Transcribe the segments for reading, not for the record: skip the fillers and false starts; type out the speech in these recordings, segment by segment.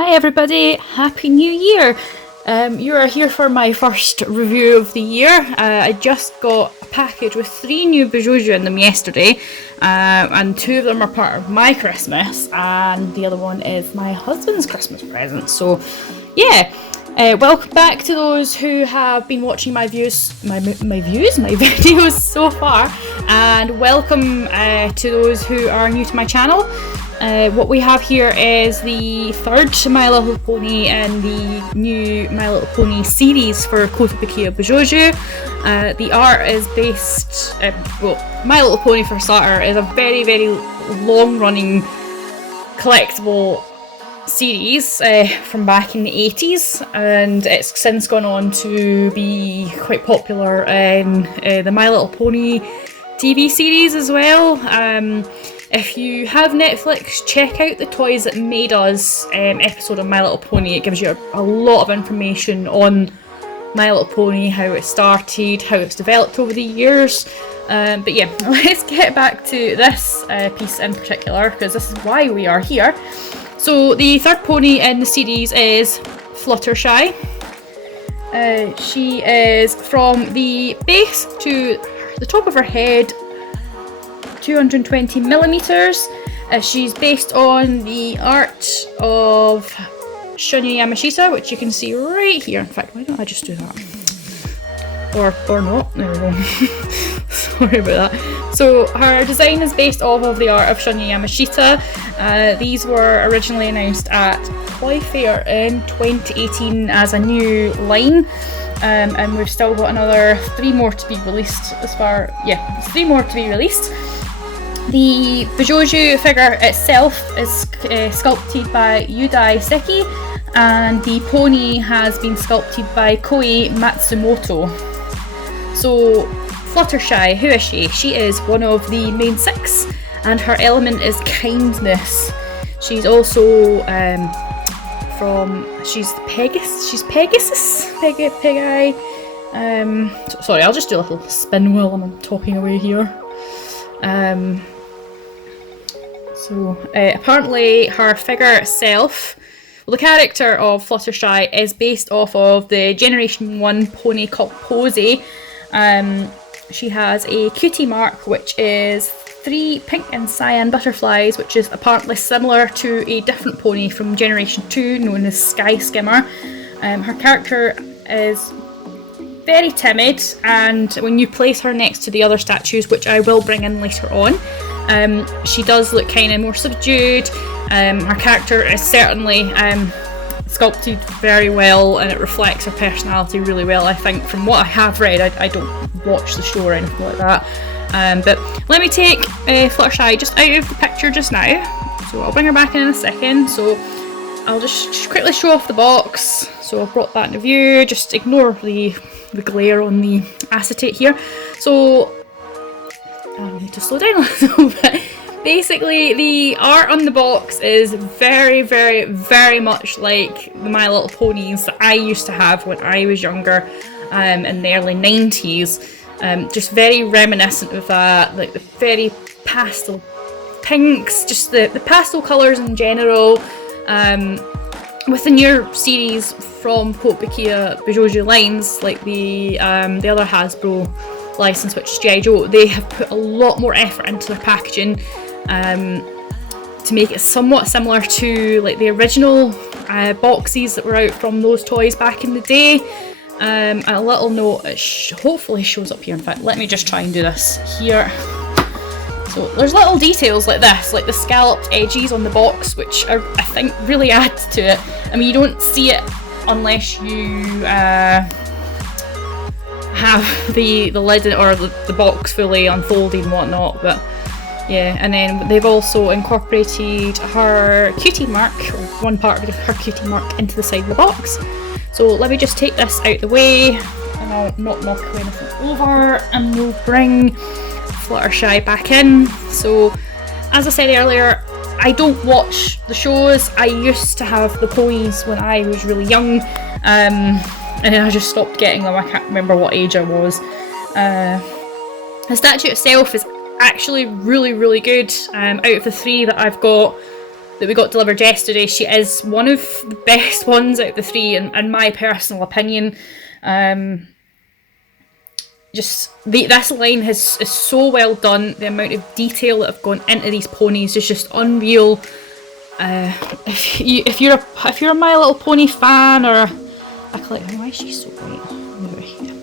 Hi everybody, Happy New Year! You are here for my first review of the year. I just got a package with 3 new Bijoujo in them yesterday, and 2 of them are part of my Christmas, and the other one is my husband's Christmas present. So, yeah, welcome back to those who have been watching my videos so far, and welcome to those who are new to my channel. What we have here is the 3rd My Little Pony and the new My Little Pony series for Kotobukiya BISHOUJO. The art is based, My Little Pony for starter is a very, very long-running collectible series from back in the 80s, and it's since gone on to be quite popular in the My Little Pony TV series as well. If you have Netflix, check out the Toys That Made Us episode of My Little Pony. It gives you a lot of information on My Little Pony, how it started, how it's developed over the years. But yeah, let's get back to this piece in particular, because this is why we are here. So the 3rd pony in the series is Fluttershy. She is from the base to the top of her head, 220 millimeters. She's based on the art of Shunya Yamashita, which you can see right here. In fact, why don't I just do that? Or not. There we go. Sorry about that. So her design is based off of the art of Shunya Yamashita. These were originally announced at Toy Fair in 2018 as a new line. And we've still got another 3 more to be released 3 more to be released. The Bijoujo figure itself is sculpted by Yudai Seki, and the pony has been sculpted by Koi Matsumoto. So Fluttershy, who is she? She is one of the main 6, and her element is kindness. She's also she's Pegasus. Peggy. Sorry, I'll just do a little spin while I'm talking away here. Apparently her figure itself, the character of Fluttershy is based off of the Generation 1 pony called Posey. She has a cutie mark, which is 3 pink and cyan butterflies, which is apparently similar to a different pony from Generation 2 known as Sky Skimmer. Her character is very timid, and when you place her next to the other statues, which I will bring in later on, she does look kind of more subdued. Her character is certainly sculpted very well, and it reflects her personality really well, I think, from what I have read. I don't watch the show or anything like that. But let me take Fluttershy just out of the picture just now, so I'll bring her back in a second. So I'll just quickly show off the box. So I've brought that into view, just ignore the glare on the acetate here. So I need to slow down a little bit. Basically, the art on the box is very, very, very much like the My Little Ponies that I used to have when I was younger, in the early 90s. Just very reminiscent of that, like the very pastel pinks, just the pastel colours in general. With the newer series from Kotobukiya BISHOUJO lines, like the other Hasbro license, which is G.I. Joe, they have put a lot more effort into their packaging to make it somewhat similar to like the original boxes that were out from those toys back in the day. And a little note, it hopefully shows up here. In fact, let me just try and do this here. So there's little details like this, like the scalloped edges on the box, which I think really adds to it. I mean, you don't see it unless you have the lid or the box fully unfolded and whatnot, but yeah. And then they've also incorporated her cutie mark, or one part of her cutie mark, into the side of the box. So let me just take this out the way, and I'll not knock anything over, and we'll bring Fluttershy back in. So as I said earlier, I don't watch the shows. I used to have the ponies when I was really young, and then I just stopped getting them. I can't remember what age I was. The statue itself is actually really, really good. Out of the 3 that I've got, that we got delivered yesterday. She is one of the best ones out of the three, in my personal opinion. This line is so well done. The amount of detail that have gone into these ponies is just unreal. If you're a My Little Pony fan or a collector, why is she so bright?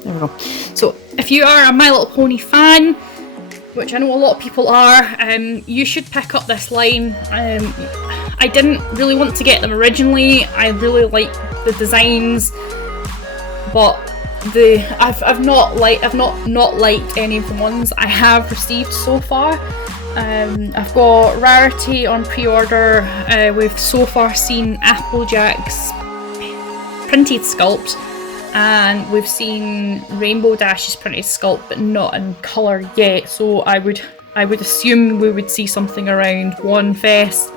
There we go. So if you are a My Little Pony fan, which I know a lot of people are, you should pick up this line. I didn't really want to get them originally. I really like the designs, but I've not liked any of the ones I have received so far. I've got Rarity on pre-order. We've so far seen Applejack's printed sculpt, and we've seen Rainbow Dash's printed sculpt, but not in colour yet. So I would assume we would see something around One Fest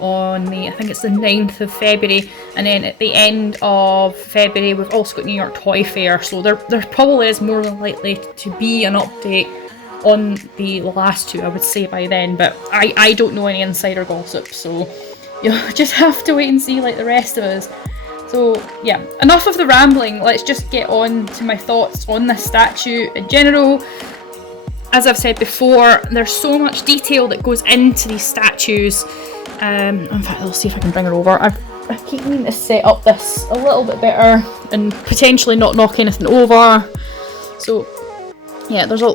on I think it's the 9th of February, and then at the end of February we've also got New York Toy Fair, so there probably is more than likely to be an update on the last two, I would say, by then, but I don't know any insider gossip, so you'll just have to wait and see like the rest of us. So yeah, enough of the rambling, let's just get on to my thoughts on this statue in general. As I've said before, there's so much detail that goes into these statues. In fact, I'll see if I can bring her over. I keep needing to set up this a little bit better and potentially not knock anything over. So yeah, there's a...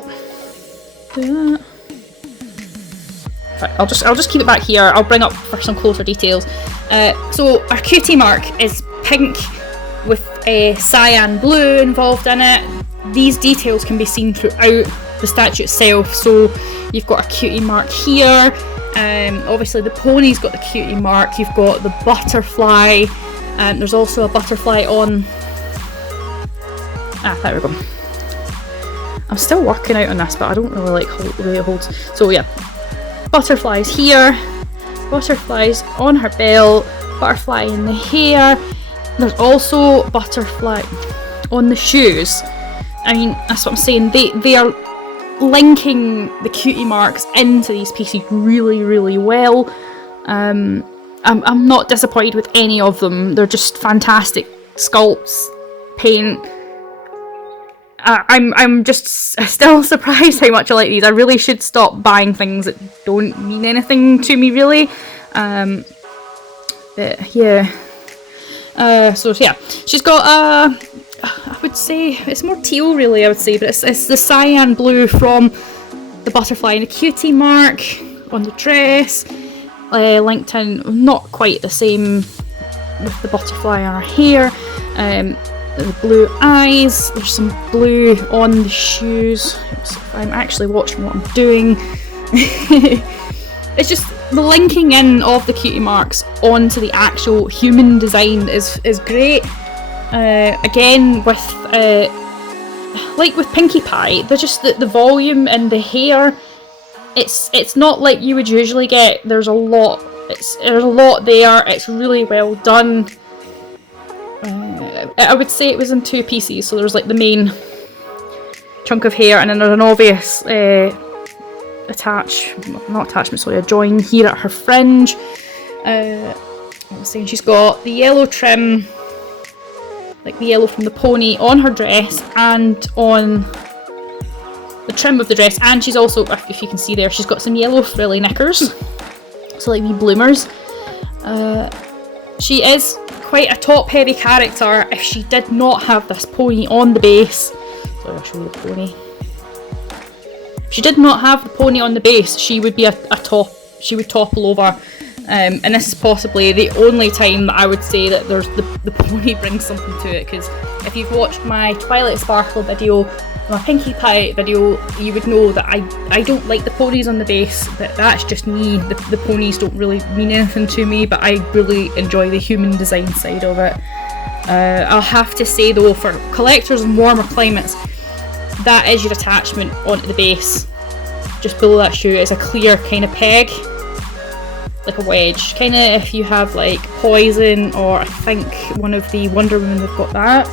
I'll just keep it back here. I'll bring up for some closer details. So our cutie mark is pink with a cyan blue involved in it. These details can be seen throughout the statue itself. So you've got a cutie mark here. Obviously the pony's got the cutie mark. You've got the butterfly. There's also a butterfly on... there we go. I'm still working out on this, but I don't really like the way it holds. So yeah, butterflies here, butterflies on her belt, butterfly in the hair. There's also butterfly on the shoes. I mean, that's what I'm saying. They are linking the cutie marks into these pieces really, really well. I'm not disappointed with any of them. They're just fantastic sculpts, paint. I'm just still surprised how much I like these. I really should stop buying things that don't mean anything to me, really. But yeah. So yeah, she's got I would say it's more teal, really. I would say, but it's the cyan blue from the butterfly and the cutie mark on the dress. Linked in, not quite the same with the butterfly on her hair. The blue eyes, there's some blue on the shoes. I'm actually watching what I'm doing. It's just the linking in of the cutie marks onto the actual human design is great. Again, with like with Pinkie Pie, they're just the volume and the hair. It's not like you would usually get. There's a lot there. It's really well done. I would say it was in two pieces, so there's like the main chunk of hair, and then there's an obvious a join here at her fringe. I was saying she's got the yellow trim, like the yellow from the pony, on her dress and on the trim of the dress, and she's also, if you can see there, she's got some yellow frilly knickers, so like wee bloomers. She is quite a top heavy character. If she did not have this pony on the base, sorry, I'll show you the pony. If she did not have the pony on the base, she would be she would topple over. And this is possibly the only time that I would say that there's the pony brings something to it, because if you've watched my Twilight Sparkle video, my Pinkie Pie video, you would know that I don't like the ponies on the base. That's just me. The ponies don't really mean anything to me, but I really enjoy the human design side of it. I'll have to say though, for collectors in warmer climates, that is your attachment onto the base. Just below that shoe is a clear kind of peg, like a wedge. Kind of if you have like Poison, or I think one of the Wonder Women have got that.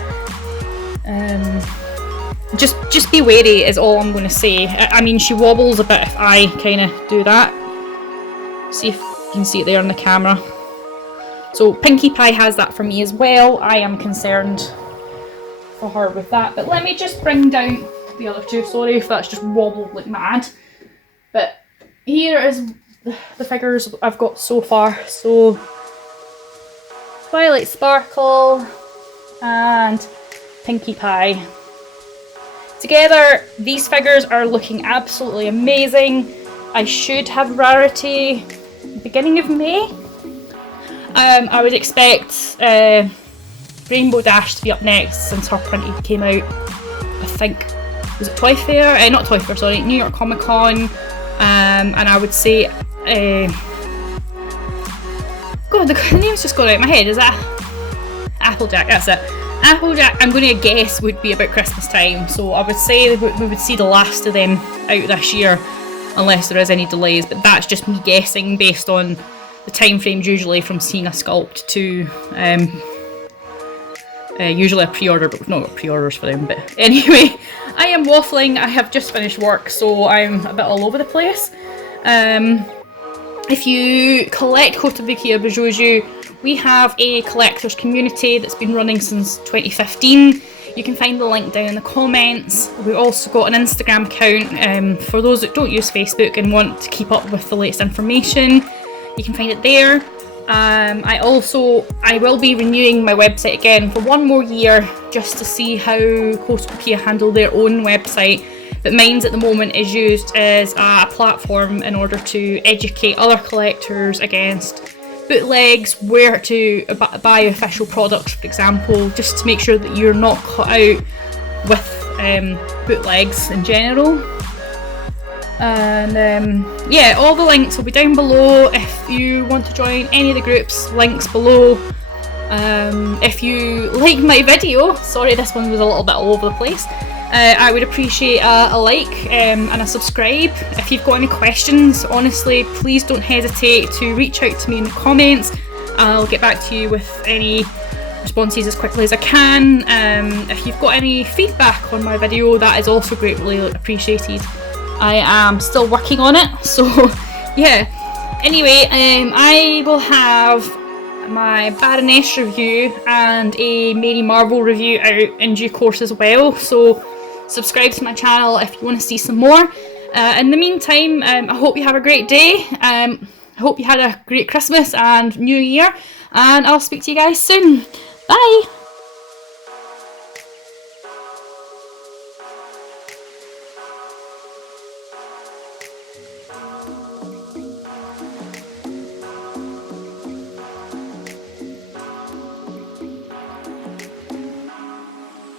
Just be wary is all I'm going to say. I mean, she wobbles a bit if I kind of do that. See if can see it there on the camera. So Pinkie Pie has that for me as well. I am concerned for her with that. But let me just bring down the other two. Sorry if that's just wobbled like mad. But here is the figures I've got so far. So Twilight Sparkle and Pinkie Pie. Together, these figures are looking absolutely amazing. I should have rarity beginning of May. I would expect Rainbow Dash to be up next since her printing came out. I think, was it Toy Fair? Not Toy Fair, sorry, New York Comic Con. And I would say, God, the name's just gone out of my head. Is that Applejack? That's it. Applejack, I'm going to guess, would be about Christmas time. So I would say we would see the last of them out this year, unless there is any delays. But that's just me guessing based on the time frames usually from seeing a sculpt to usually a pre-order, but we've not got pre-orders for them. But anyway, I am waffling. I have just finished work, so I'm a bit all over the place. If you collect Kotobukiya BISHOUJO, we have a collectors community that's been running since 2015. You can find the link down in the comments. We've also got an Instagram account for those that don't use Facebook and want to keep up with the latest information. You can find it there. I will be renewing my website again for one more year just to see how Kotobukiya handle their own website. But mine's at the moment is used as a platform in order to educate other collectors against bootlegs, where to buy official products, for example, just to make sure that you're not caught out with bootlegs in general. And yeah, all the links will be down below if you want to join any of the groups, links below. If you like my video, sorry this one was a little bit all over the place, I would appreciate a like and a subscribe. If you've got any questions, honestly, please don't hesitate to reach out to me in the comments. I'll get back to you with any responses as quickly as I can. If you've got any feedback on my video, that is also greatly appreciated. I am still working on it, so yeah. Anyway, I will have my Baroness review and a Mary Marvel review out in due course as well, so subscribe to my channel if you want to see some more. In the meantime, I hope you have a great day. I hope you had a great Christmas and New Year, and I'll speak to you guys soon. Bye!